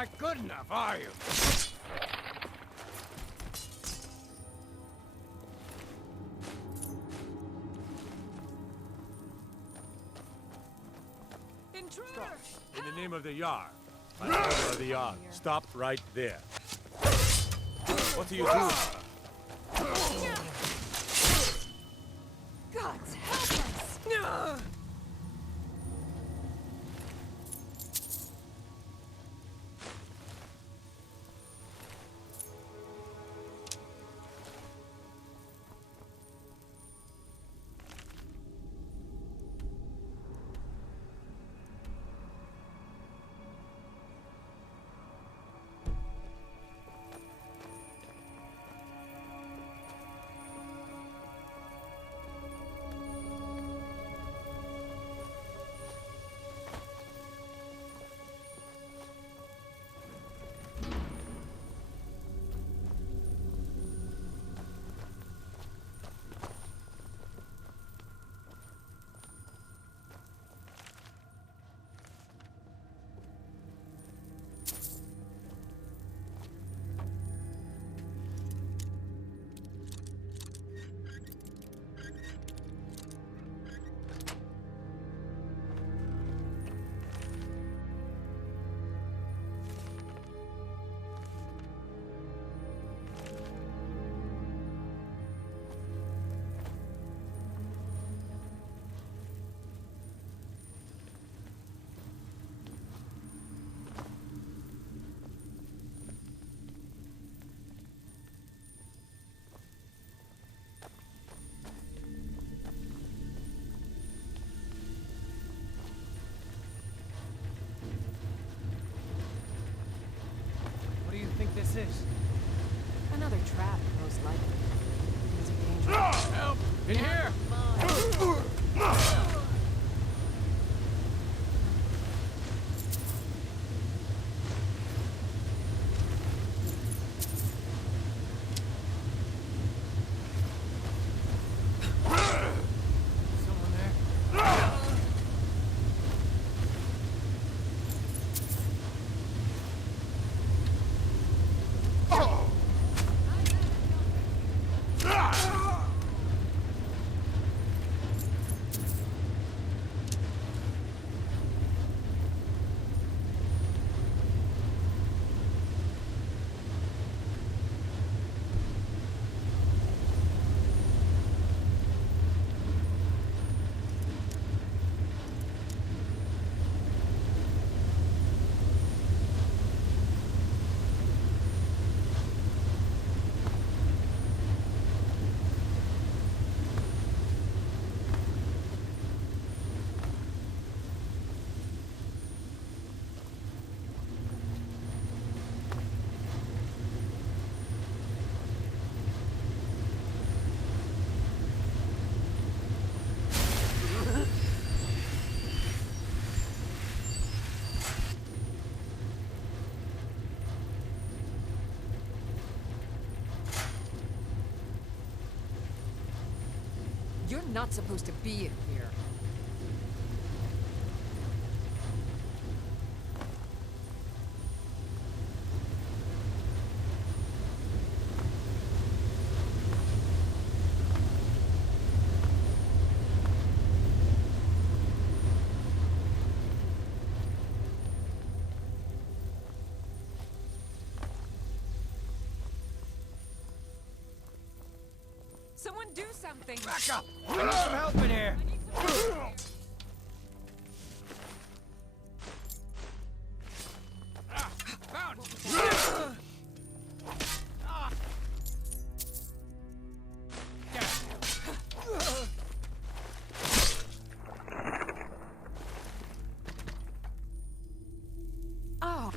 quite good enough, are you? Intruder! In the name of the Yar. My order of the Yar. Stop right there. What are you doing? Gods, help us! What do you think this is? Another trap, most likely. These are dangerous. Help! In here! Someone there? You're not supposed to be in here. Someone do something! Back up! I need some help in here! Found! Oh!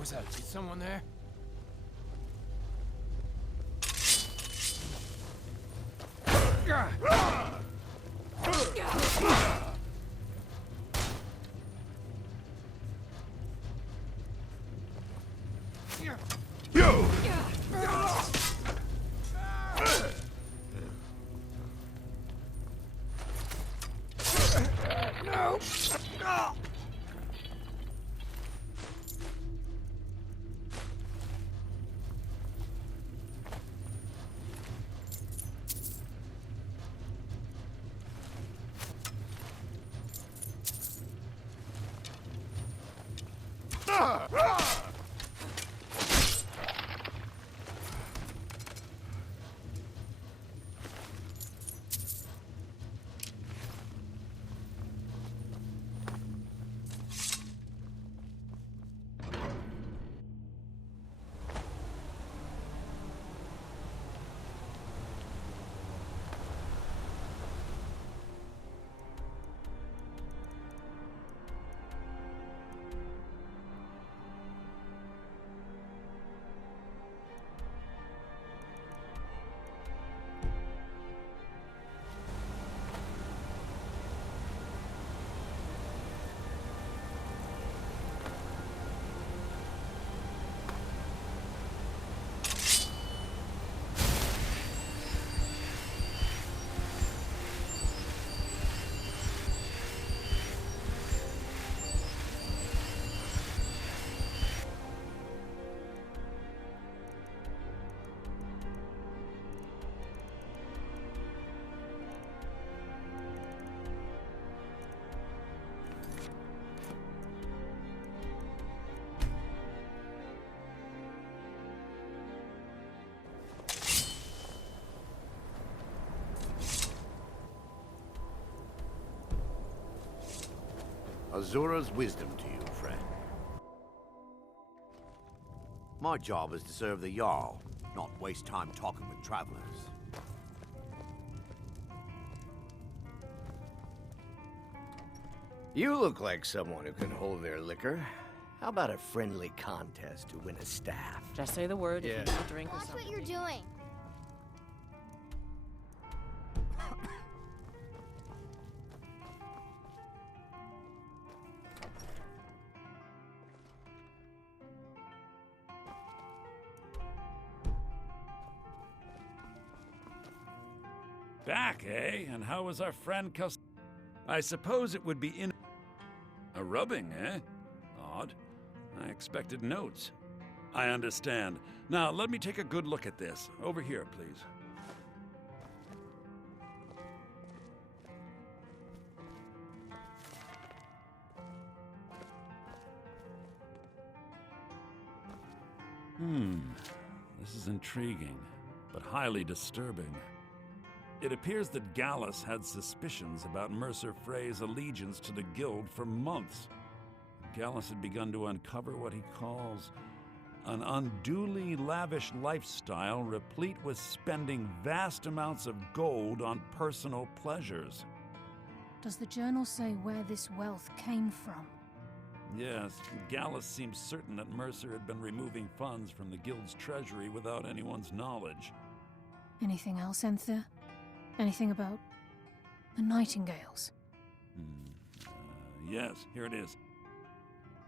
was that? See someone there? Azura's wisdom to you, friend. My job is to serve the Jarl, not waste time talking with travelers. You look like someone who can hold their liquor. How about a friendly contest to win a staff? Just say the word if you need a drink or Watch something. what you're doing. Back, eh? And how was our friend I suppose it would be in... A rubbing, eh? Odd. I expected notes. I understand. Now, let me take a good look at this. Over here, please. This is intriguing, but highly disturbing. It appears that Gallus had suspicions about Mercer Frey's allegiance to the Guild for months. Gallus had begun to uncover what he calls an unduly lavish lifestyle replete with spending vast amounts of gold on personal pleasures. Does the journal say where this wealth came from? Yes, Gallus seems certain that Mercer had been removing funds from the Guild's treasury without anyone's knowledge. Anything else, Enthir? Anything about the Nightingales? Yes, here it is.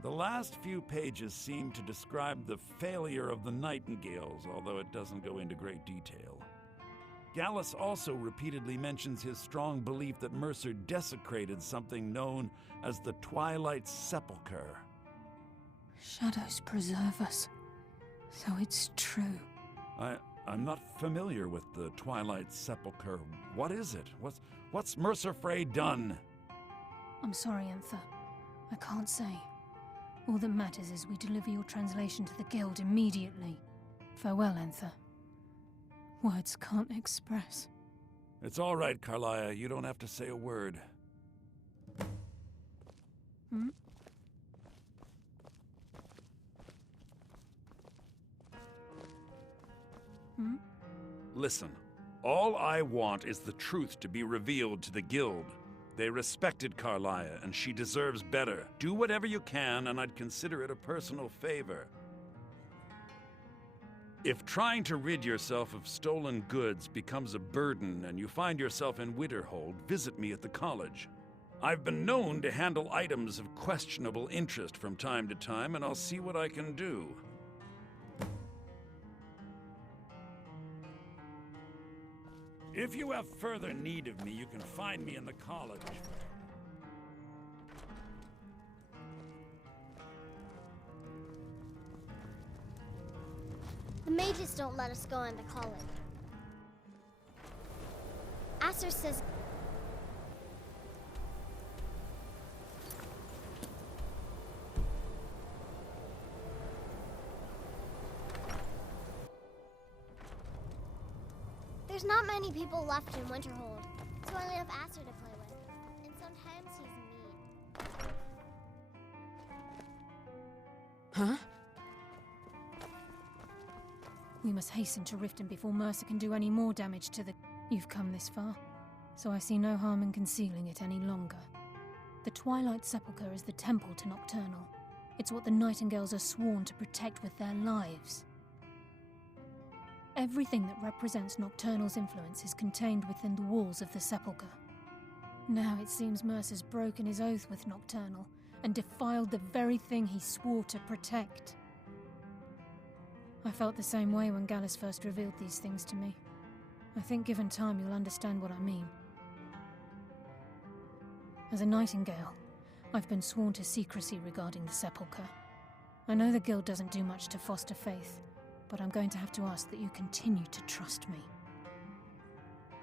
The last few pages seem to describe the failure of the Nightingales, although it doesn't go into great detail. Gallus also repeatedly mentions his strong belief that Mercer desecrated something known as the Twilight Sepulchre. Shadows preserve us. So it's true. I'm not familiar with the Twilight Sepulchre. What is it? What's Mercer Frey done? I'm sorry, Enthir. I can't say. All that matters is we deliver your translation to the Guild immediately. Farewell, Enthir. Words can't express. It's all right, Carlia. You don't have to say a word. Hmm? Hmm? Listen, all I want is the truth to be revealed to the Guild. They respected Carlia, and she deserves better. Do whatever you can, and I'd consider it a personal favor. If trying to rid yourself of stolen goods becomes a burden and you find yourself in Winterhold, visit me at the college. I've been known to handle items of questionable interest from time to time, and I'll see what I can do. If you have further need of me, you can find me in the college. The mages don't let us go into college. Aster says... There's not many people left in Winterhold, so I only have Aster to play with. And sometimes he's mean. Huh? We must hasten to Riften before Mercer can do any more damage to the... You've come this far, so I see no harm in concealing it any longer. The Twilight Sepulchre is the temple to Nocturnal. It's what the Nightingales are sworn to protect with their lives. Everything that represents Nocturnal's influence is contained within the walls of the Sepulchre. Now it seems Mercer's broken his oath with Nocturnal and defiled the very thing he swore to protect. I felt the same way when Gallus first revealed these things to me. I think given time you'll understand what I mean. As a Nightingale, I've been sworn to secrecy regarding the Sepulchre. I know the Guild doesn't do much to foster faith, but I'm going to have to ask that you continue to trust me.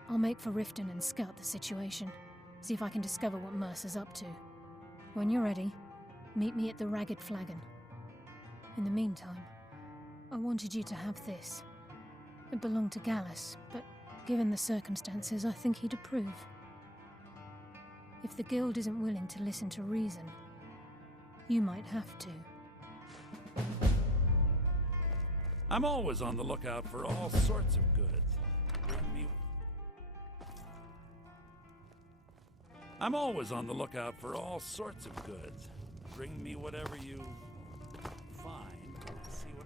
I'll make for Riften and scout the situation, see if I can discover what Mercer's up to. When you're ready, meet me at the Ragged Flagon. In the meantime, I wanted you to have this. It belonged to Gallus, but given the circumstances, I think he'd approve. If the Guild isn't willing to listen to reason, you might have to. I'm always on the lookout for all sorts of goods. I'm always on the lookout for all sorts of goods. Bring me whatever you find. See what...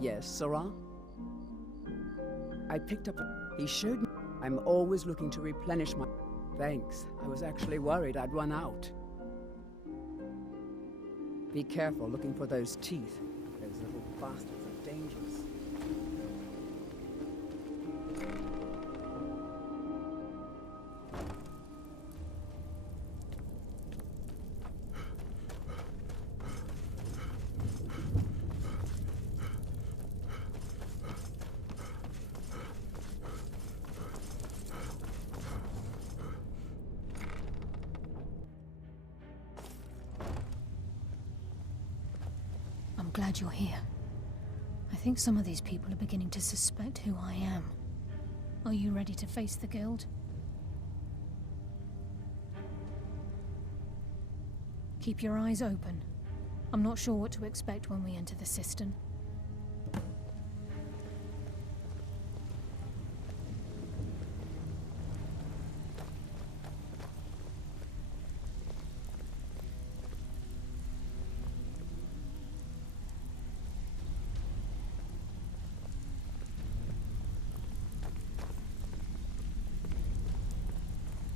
Yes, Sarah? I picked up He showed me. I'm always looking to replenish my... Thanks. I was actually worried I'd run out. Be careful looking for those teeth. Those little bastards are dangerous. Glad you're here. I think some of these people are beginning to suspect who I am. Are you ready to face the Guild? Keep your eyes open. I'm not sure what to expect when we enter the cistern.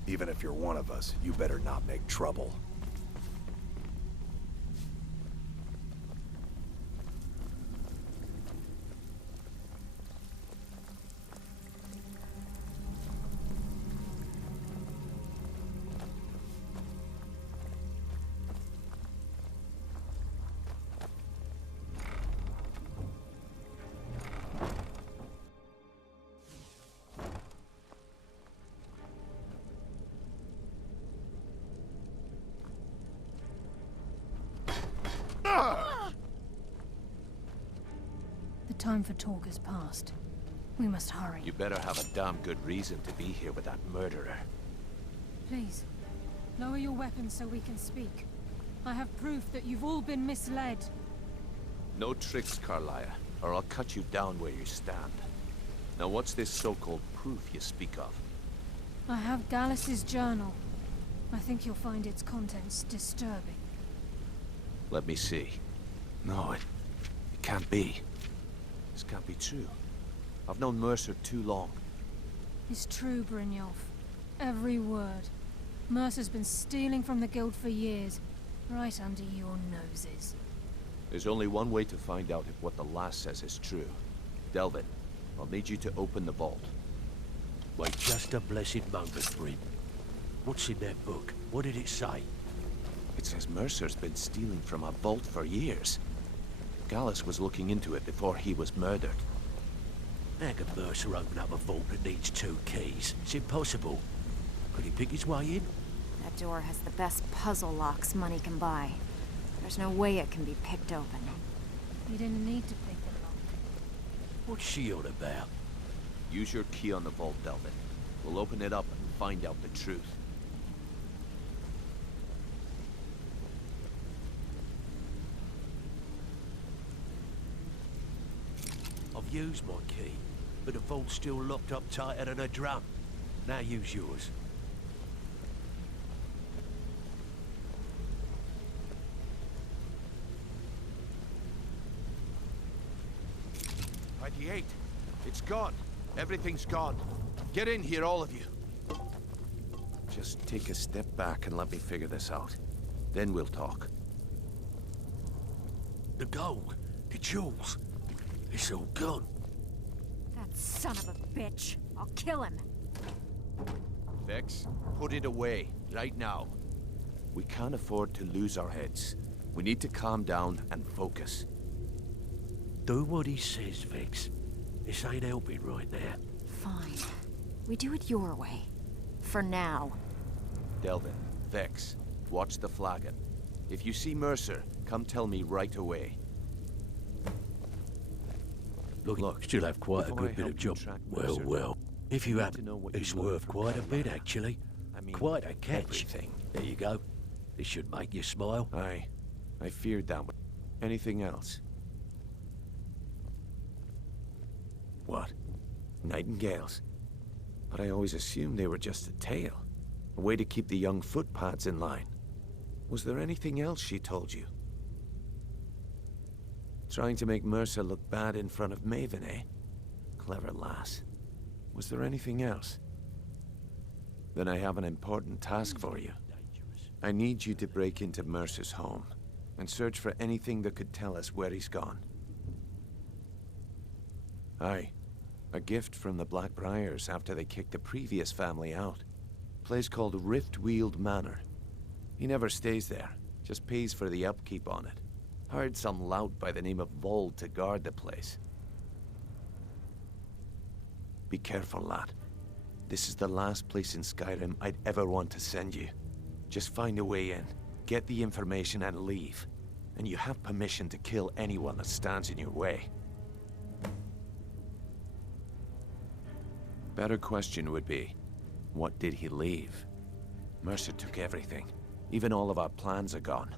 Even if you're one of us, you better not make trouble. time for talk has passed. We must hurry. You better have a damn good reason to be here with that murderer. Please, lower your weapons so we can speak. I have proof that you've all been misled. No tricks, Carlia, or I'll cut you down where you stand. Now what's this so-called proof you speak of? I have Gallus's journal. I think you'll find its contents disturbing. Let me see. No, it can't be. This can't be true. I've known Mercer too long. It's true, Brynjolf. Every word. Mercer's been stealing from the Guild for years, right under your noses. There's only one way to find out if what the lass says is true. Delvin, I'll need you to open the vault. Wait just a blessed moment, Bryn. What's in that book? What did it say? It says Mercer's been stealing from a vault for years. Gallus was looking into it before he was murdered. How can Mercer open up a vault that needs 2 keys? It's impossible. Could he pick his way in? That door has the best puzzle locks money can buy. There's no way it can be picked open. You didn't need to pick the lock. What's she on about? Use your key on the vault, Delvin. We'll open it up and find out the truth. I've used my key, but the vault's still locked up tighter than a drum. Now use yours. '98. It's gone. Everything's gone. Get in here, all of you. Just take a step back and let me figure this out. Then we'll talk. The gold, the jewels, it's all gone. That son of a bitch. I'll kill him. Vex, put it away, right now. We can't afford to lose our heads. We need to calm down and focus. Do what he says, Vex. This ain't helping right now. Fine. We do it your way. For now. Delvin, Vex, watch the flagon. If you see Mercer, come tell me right away. Look, still have quite a before I good bit help of you job. track Well, Mercer, well. If you need happen, to know what it's you're looking worth for quite a bit, Carlisle. actually. I mean, Quite a catch. everything. There you go. This should make you smile. I feared that one. Anything else? What? Nightingales? But I always assumed they were just a tale. A way to keep the young footpads in line. Was there anything else she told you? Trying to make Mercer look bad in front of Maven, eh? Clever lass. Was there anything else? Then I have an important task for you. I need you to break into Mercer's home and search for anything that could tell us where he's gone. Aye. A gift from the Blackbriars after they kicked the previous family out. Place called Riftweald Manor. He never stays there, just pays for the upkeep on it. Hired some lout by the name of Vold to guard the place. Be careful, lad. This is the last place in Skyrim I'd ever want to send you. Just find a way in, get the information and leave. And you have permission to kill anyone that stands in your way. Better question would be, what did he leave? Mercer took everything. Even all of our plans are gone.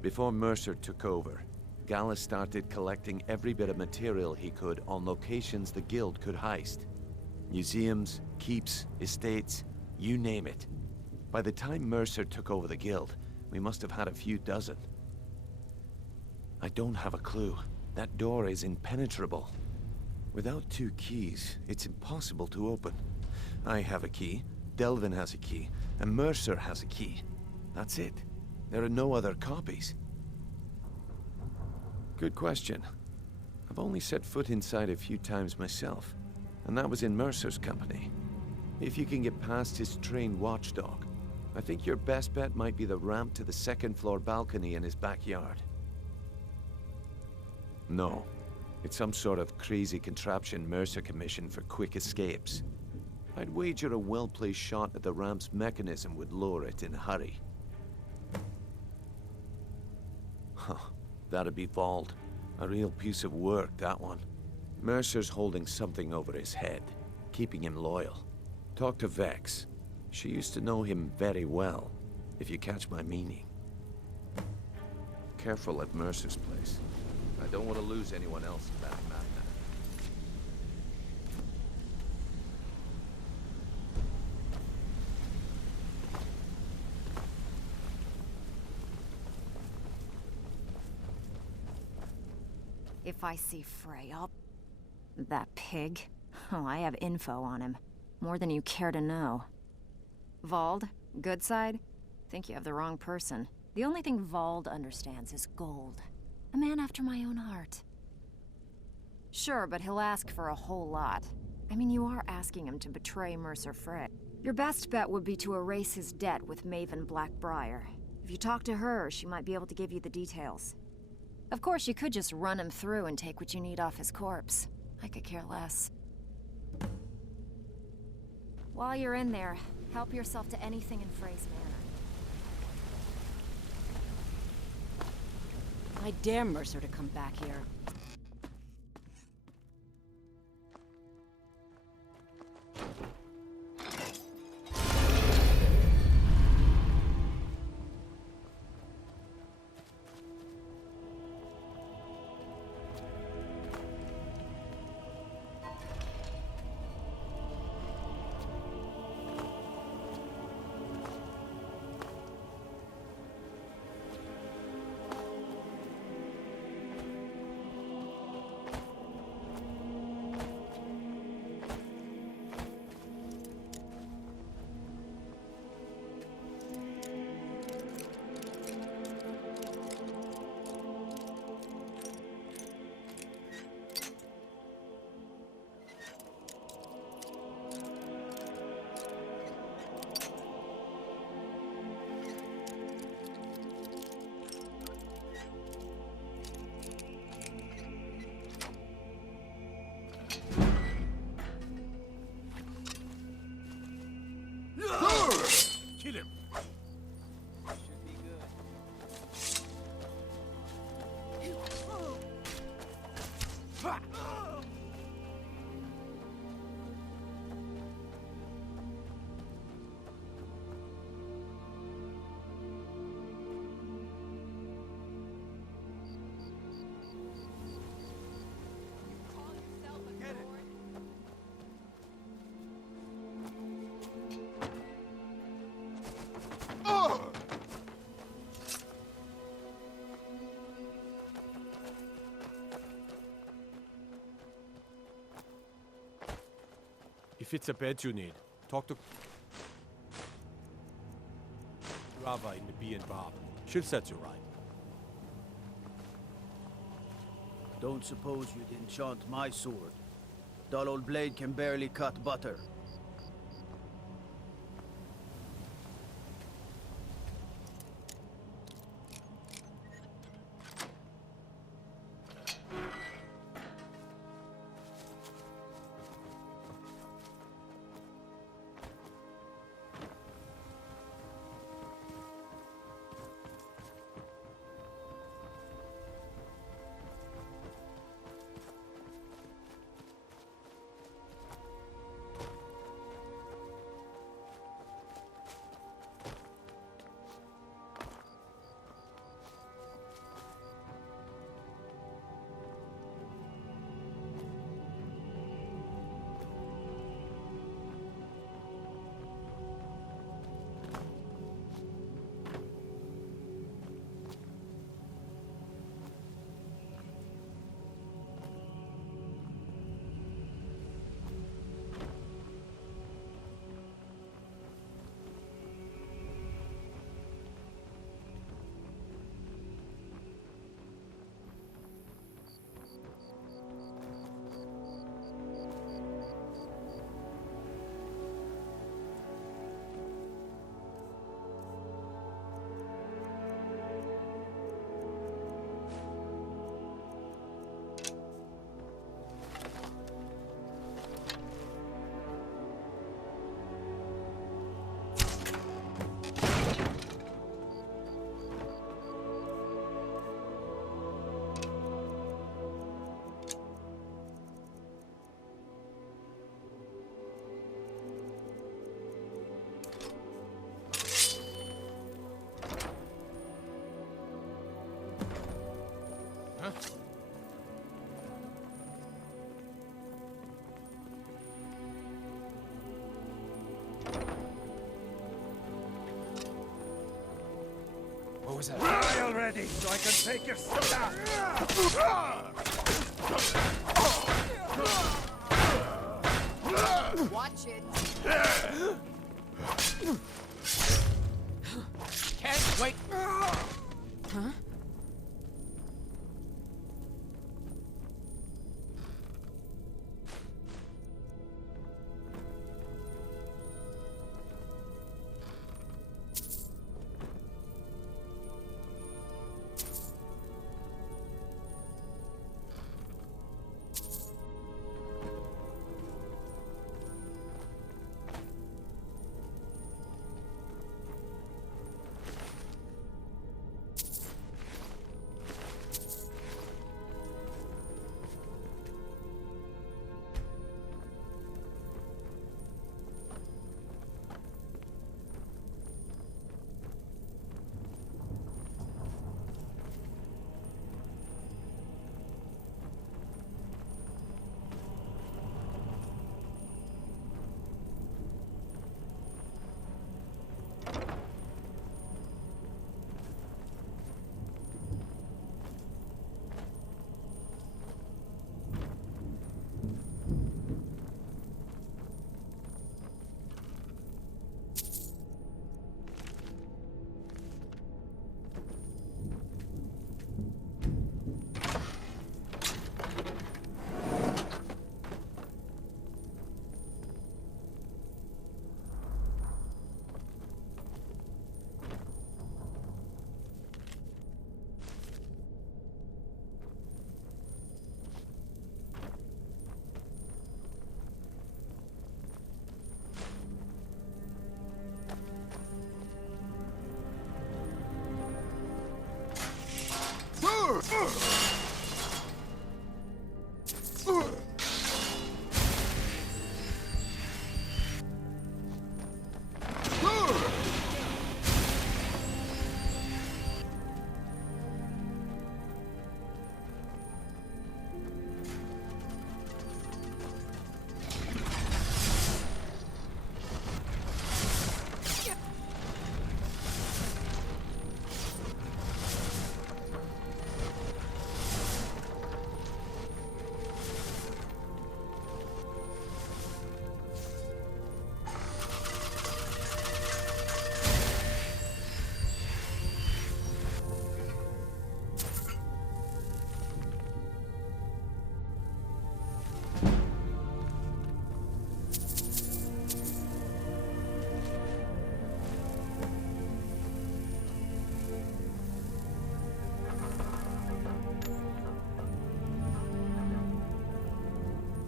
Before Mercer took over, Gallus started collecting every bit of material he could on locations the Guild could heist. Museums, keeps, estates, you name it. By the time Mercer took over the Guild, we must have had a few dozen. I don't have a clue. That door is impenetrable. Without 2 keys, it's impossible to open. I have a key, Delvin has a key, and Mercer has a key. That's it. There are no other copies. Good question. I've only set foot inside a few times myself, and that was in Mercer's company. If you can get past his trained watchdog, I think your best bet might be the ramp to the 2nd floor balcony in his backyard. No. It's some sort of crazy contraption Mercer commissioned for quick escapes. I'd wager a well-placed shot at the ramp's mechanism would lure it in a hurry. Huh. That'd be Vold. A real piece of work, that one. Mercer's holding something over his head, keeping him loyal. Talk to Vex. She used to know him very well, if you catch my meaning. Careful at Mercer's place. I don't want to lose anyone else in that madness. If I see Frey, I'll... That pig? Oh, I have info on him. More than you care to know. Vald? Good side? Think you have the wrong person. The only thing Vald understands is gold. A man after my own heart. Sure, but he'll ask for a whole lot. I mean, you are asking him to betray Mercer Frey. Your best bet would be to erase his debt with Maven Blackbriar. If you talk to her, she might be able to give you the details. Of course, you could just run him through and take what you need off his corpse. I could care less. While you're in there, help yourself to anything in Frey's manor. I dare Mercer to come back here. Kill him. If it's a bed you need, talk to Rava in the B&Bob. She'll set you right. Don't suppose you'd enchant my sword. Dull old blade can barely cut butter. What was that? Die already, so I can take your stuff! Watch it. Can't wait. Huh?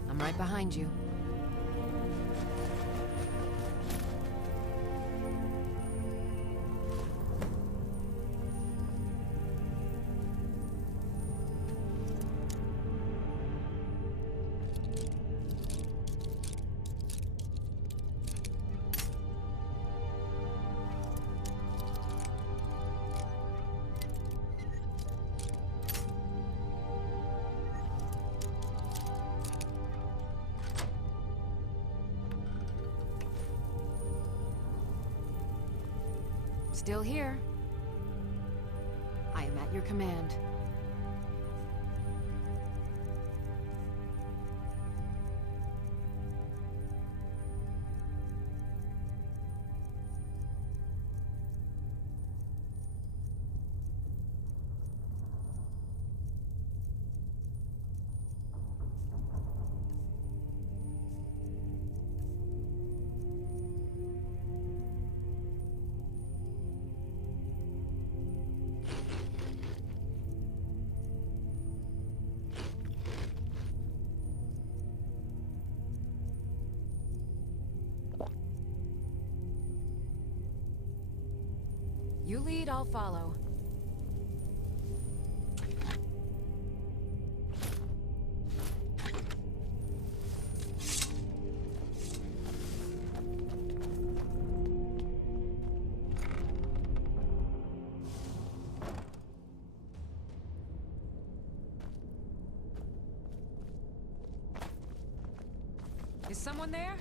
I'm right behind you. Still here. I am at your command. You lead, I'll follow. Is someone there?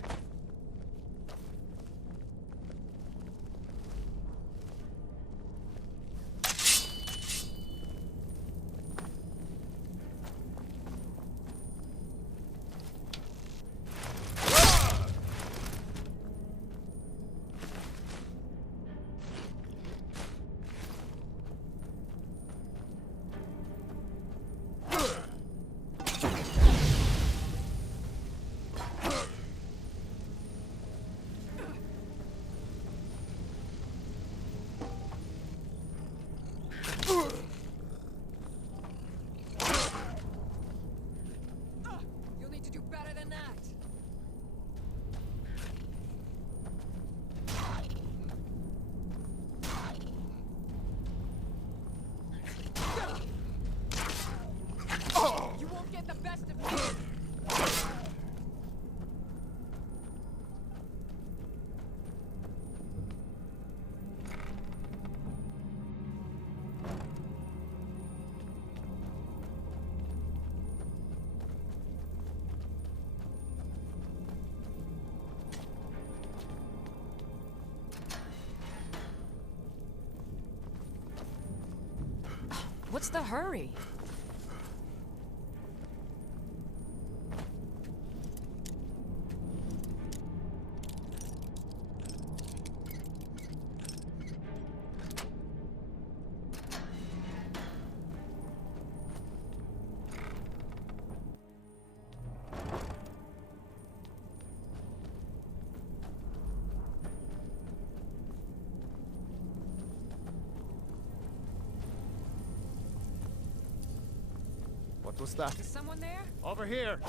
What's the hurry? What was that? Is someone there? Over here!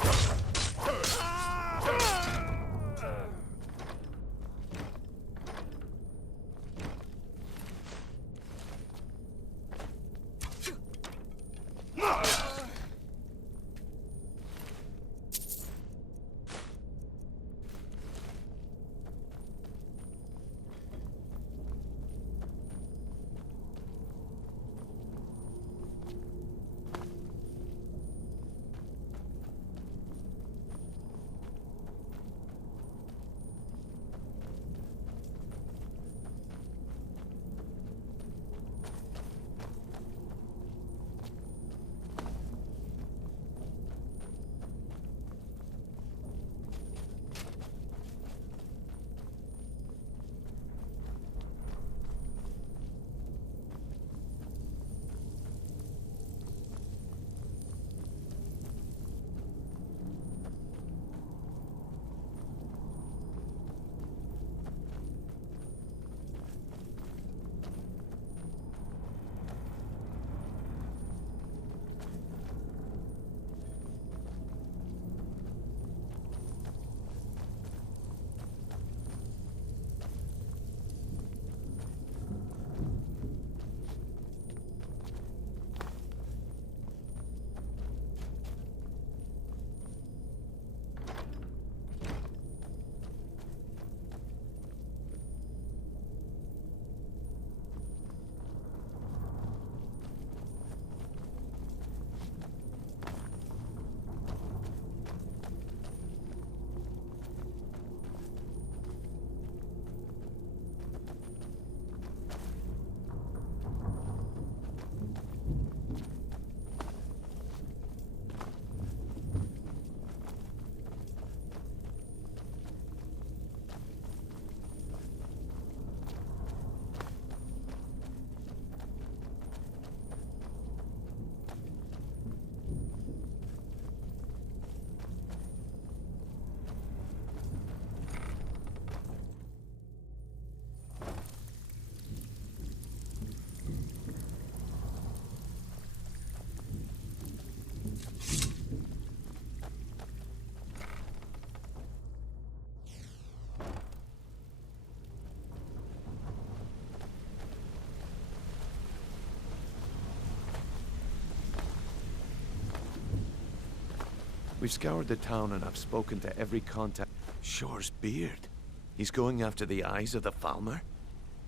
We've scoured the town and I've spoken to every contact. Shore's beard. He's going after the eyes of the Falmer?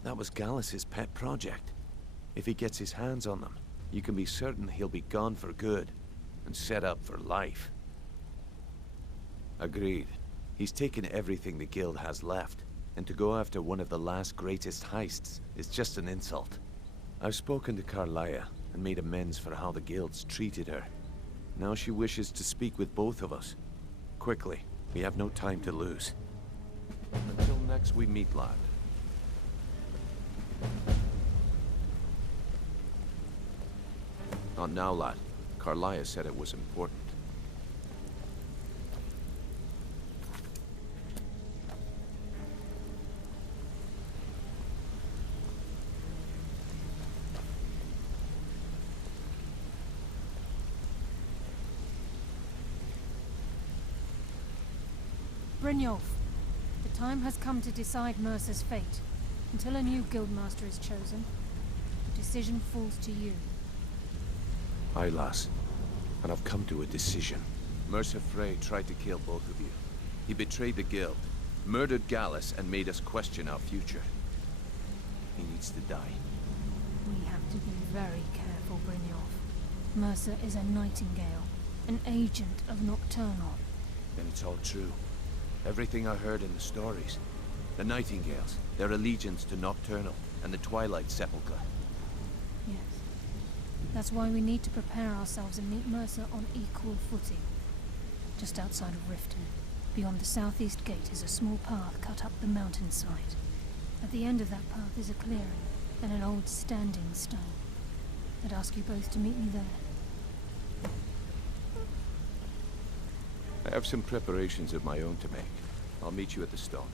That was Gallus's pet project. If he gets his hands on them, you can be certain he'll be gone for good and set up for life. Agreed. He's taken everything the guild has left, and to go after one of the last greatest heists is just an insult. I've spoken to Carlia and made amends for how the guild's treated her. Now she wishes to speak with both of us. Quickly, we have no time to lose. Until next we meet, lad. Not now, lad. Carlia said it was important. Brynjolf, the time has come to decide Mercer's fate. Until a new guildmaster is chosen, the decision falls to you. Aye, lass. And I've come to a decision. Mercer Frey tried to kill both of you. He betrayed the guild, murdered Gallus, and made us question our future. He needs to die. We have to be very careful, Brynjolf. Mercer is a Nightingale, an agent of Nocturnal. Then it's all true. Everything I heard in the stories. The Nightingales, their allegiance to Nocturnal, and the Twilight Sepulchre. Yes. That's why we need to prepare ourselves and meet Mercer on equal footing. Just outside of Riften, beyond the southeast gate, is a small path cut up the mountainside. At the end of that path is a clearing and an old standing stone. I'd ask you both to meet me there. I have some preparations of my own to make. I'll meet you at the stone.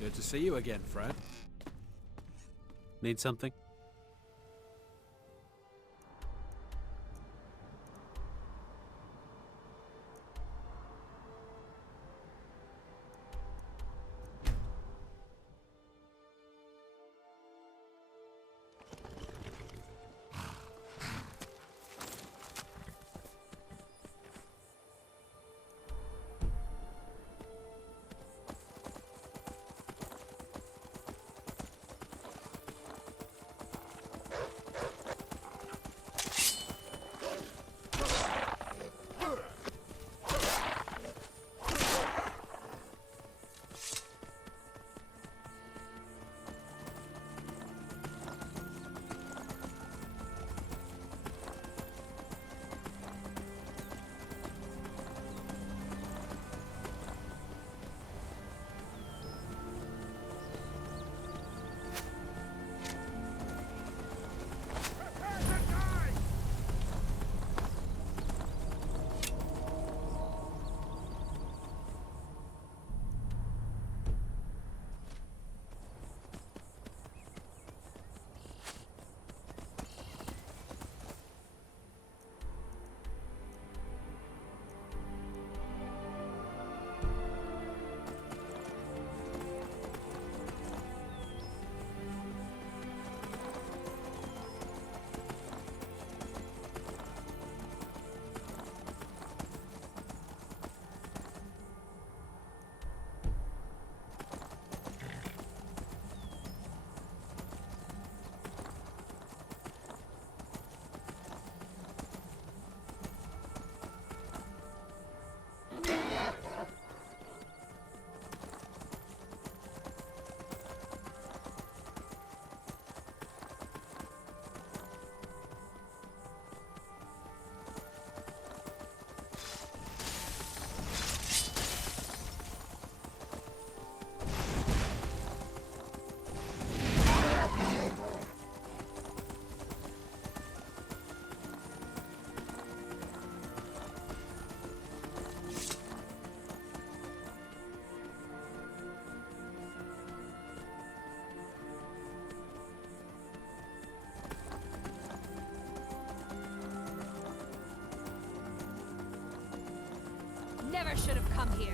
Good to see you again, Fred. Need something? Never should have come here.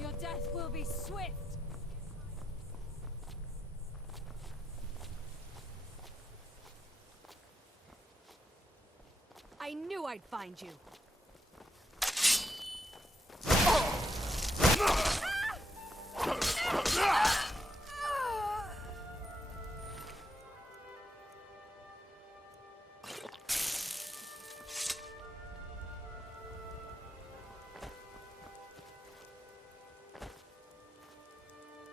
Your death will be swift. I knew I'd find you.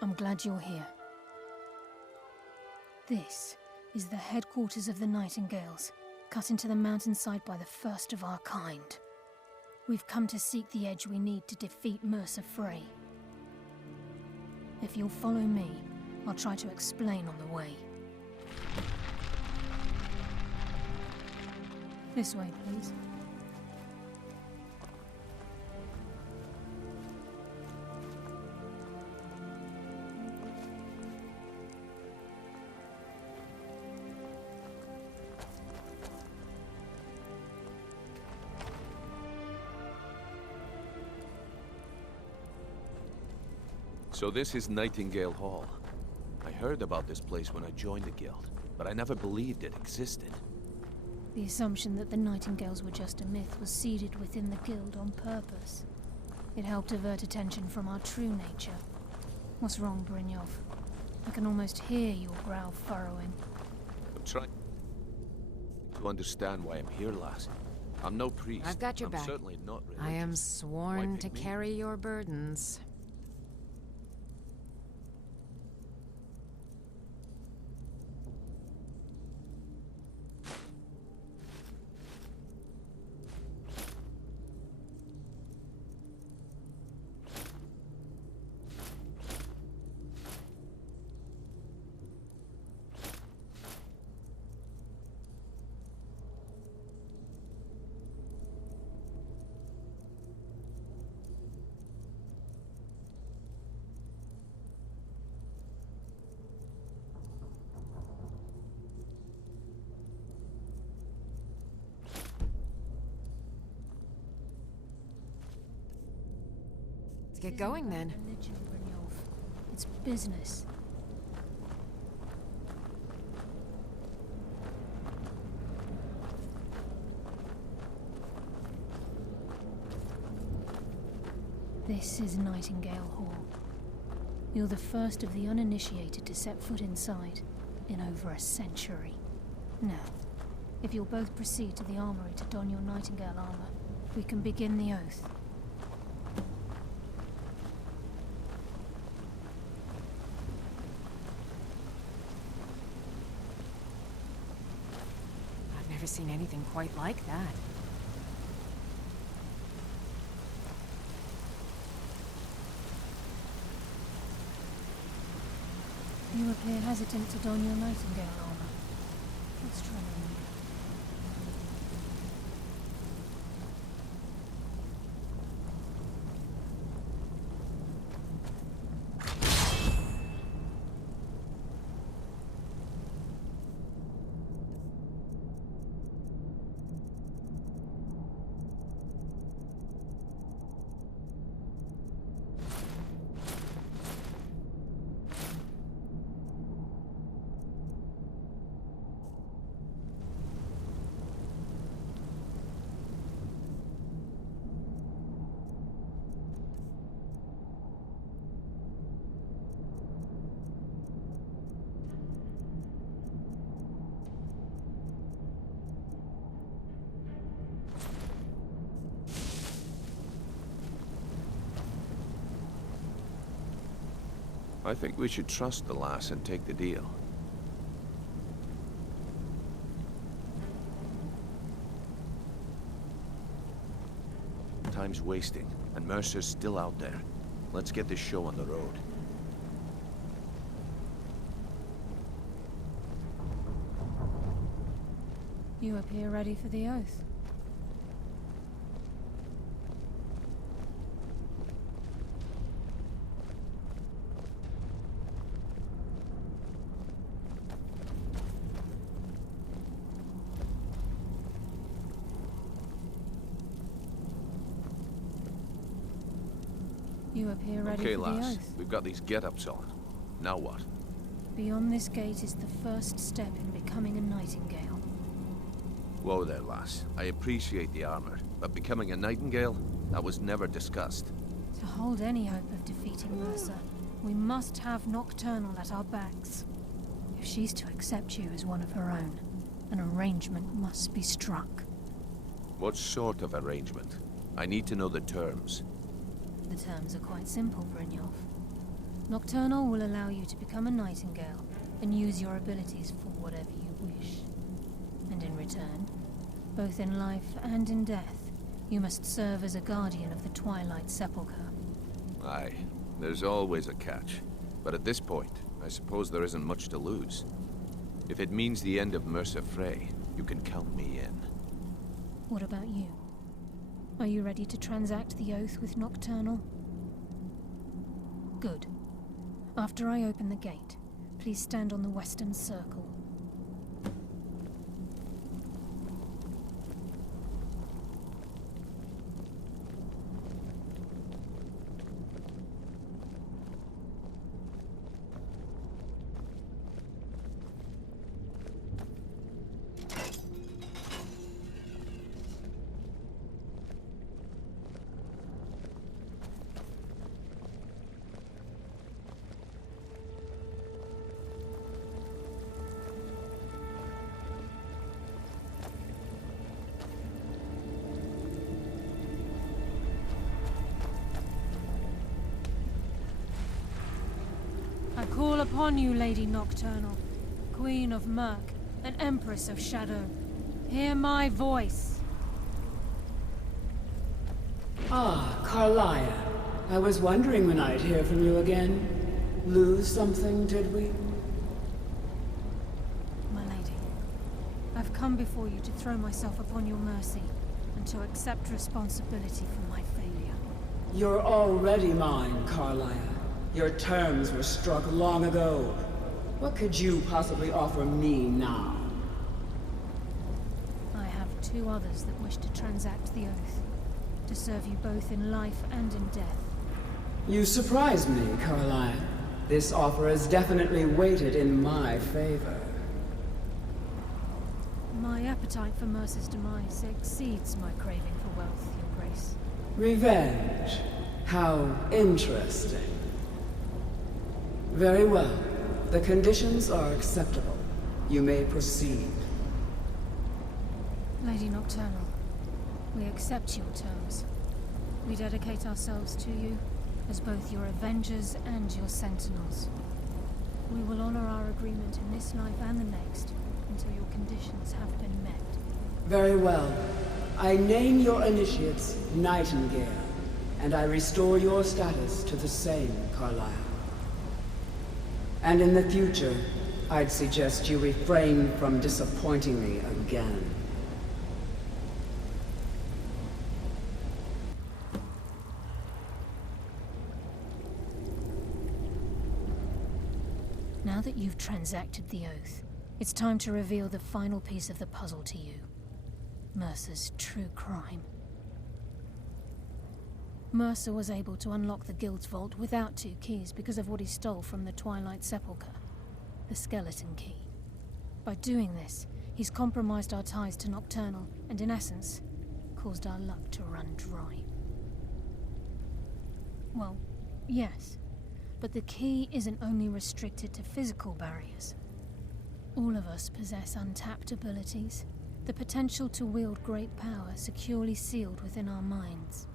I'm glad you're here. This is the headquarters of the Nightingales, cut into the mountainside by the first of our kind. We've come to seek the edge we need to defeat Mercer Frey. If you'll follow me, I'll try to explain on the way. This way, please. So this is Nightingale Hall. I heard about this place when I joined the guild, but I never believed it existed. The assumption that the Nightingales were just a myth was seeded within the guild on purpose. It helped divert attention from our true nature. What's wrong, Brynjolf? I can almost hear your brow furrowing. I'm trying to understand why I'm here, lass. I'm no priest. I've got your I'm back. certainly not religious. I am Why sworn pick to me? carry your burdens. Let's get going then. Religion, Brynjolf. It's business. This is Nightingale Hall. You're the first of the uninitiated to set foot inside in over a century. Now, if you'll both proceed to the armory to don your Nightingale armor, we can begin the oath. I've never seen anything quite like that. You appear hesitant to don your Nightingale armor. What's troubling you? I think we should trust the lass and take the deal. Time's wasting, and Mercer's still out there. Let's get this show on the road. You appear ready for the oath. You appear ready Okay, for the lass. oath. We've got these get-ups on. Now what? Beyond this gate is the first step in becoming a Nightingale. Whoa there, lass. I appreciate the armor, but becoming a Nightingale? That was never discussed. To hold any hope of defeating Mercer, we must have Nocturnal at our backs. If she's to accept you as one of her own, an arrangement must be struck. What sort of arrangement? I need to know the terms. The terms are quite simple, Brynjolf. Nocturnal will allow you to become a Nightingale and use your abilities for whatever you wish. And in return, both in life and in death, you must serve as a guardian of the Twilight Sepulchre. Aye, there's always a catch. But at this point, I suppose there isn't much to lose. If it means the end of Mercer Frey, you can count me in. What about you? Are you ready to transact the oath with Nocturnal? Good. After I open the gate, please stand on the western circle. I call upon you, Lady Nocturnal, Queen of Murk, and Empress of Shadow. Hear my voice. Ah, Carlia. I was wondering when I'd hear from you again. Lose something, did we? My lady, I've come before you to throw myself upon your mercy, and to accept responsibility for my failure. You're already mine, Carlia. Your terms were struck long ago. What could you possibly offer me now? I have two others that wish to transact the oath, to serve you both in life and in death. You surprise me, Carlia. This offer is definitely weighted in my favor. My appetite for Mercer's demise exceeds my craving for wealth, Your Grace. Revenge. How interesting. Very well. The conditions are acceptable. You may proceed. Lady Nocturnal, we accept your terms. We dedicate ourselves to you as both your avengers and your sentinels. We will honor our agreement in this life and the next until your conditions have been met. Very well. I name your initiates Nightingale, and I restore your status to the same, Carlisle. And in the future, I'd suggest you refrain from disappointing me again. Now that you've transacted the oath, it's time to reveal the final piece of the puzzle to you. Mercer's true crime. Mercer was able to unlock the Guild's vault without 2 keys because of what he stole from the Twilight Sepulchre, the skeleton key. By doing this, he's compromised our ties to Nocturnal and, in essence, caused our luck to run dry. Well, yes, but the key isn't only restricted to physical barriers. All of us possess untapped abilities, the potential to wield great power securely sealed within our minds.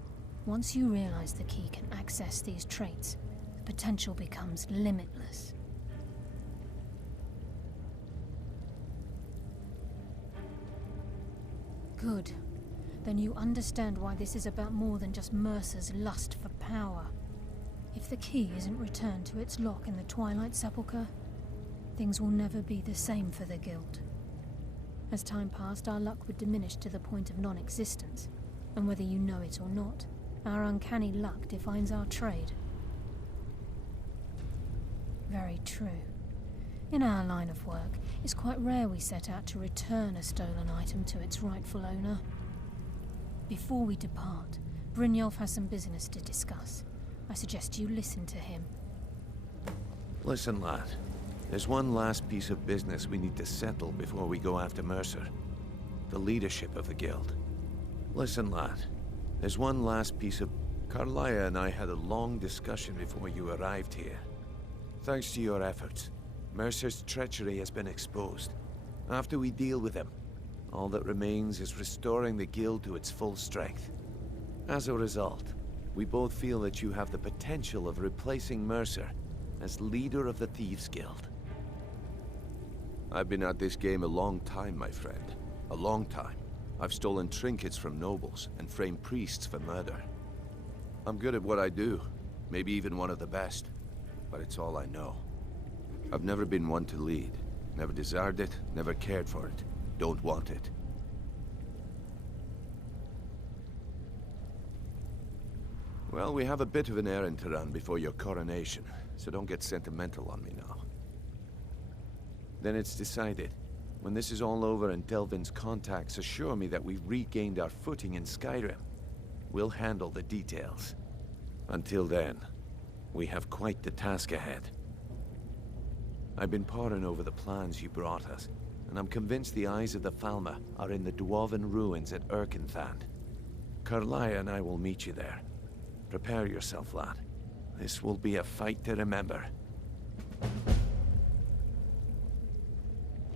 Once you realize the key can access these traits, the potential becomes limitless. Good. Then you understand why this is about more than just Mercer's lust for power. If the key isn't returned to its lock in the Twilight Sepulchre, things will never be the same for the Guild. As time passed, our luck would diminish to the point of non-existence, and whether you know it or not, our uncanny luck defines our trade. Very true. In our line of work, it's quite rare we set out to return a stolen item to its rightful owner. Before we depart, Brynjolf has some business to discuss. I suggest you listen to him. Listen, lad. There's one last piece of business we need to settle before we go after Mercer. The leadership of the Guild. Listen, lad. There's one last piece of... Carlia and I had a long discussion before you arrived here. Thanks to your efforts, Mercer's treachery has been exposed. After we deal with him, all that remains is restoring the Guild to its full strength. As a result, we both feel that you have the potential of replacing Mercer as leader of the Thieves' Guild. I've been at this game a long time, my friend. A long time. I've stolen trinkets from nobles and framed priests for murder. I'm good at what I do, maybe even one of the best, but it's all I know. I've never been one to lead, never desired it, never cared for it, don't want it. Well, we have a bit of an errand to run before your coronation, so don't get sentimental on me now. Then it's decided. When this is all over and Delvin's contacts assure me that we've regained our footing in Skyrim, we'll handle the details. Until then, we have quite the task ahead. I've been poring over the plans you brought us, and I'm convinced the eyes of the Falmer are in the Dwarven ruins at Erkenthand. Carlia and I will meet you there. Prepare yourself, lad. This will be a fight to remember.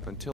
Until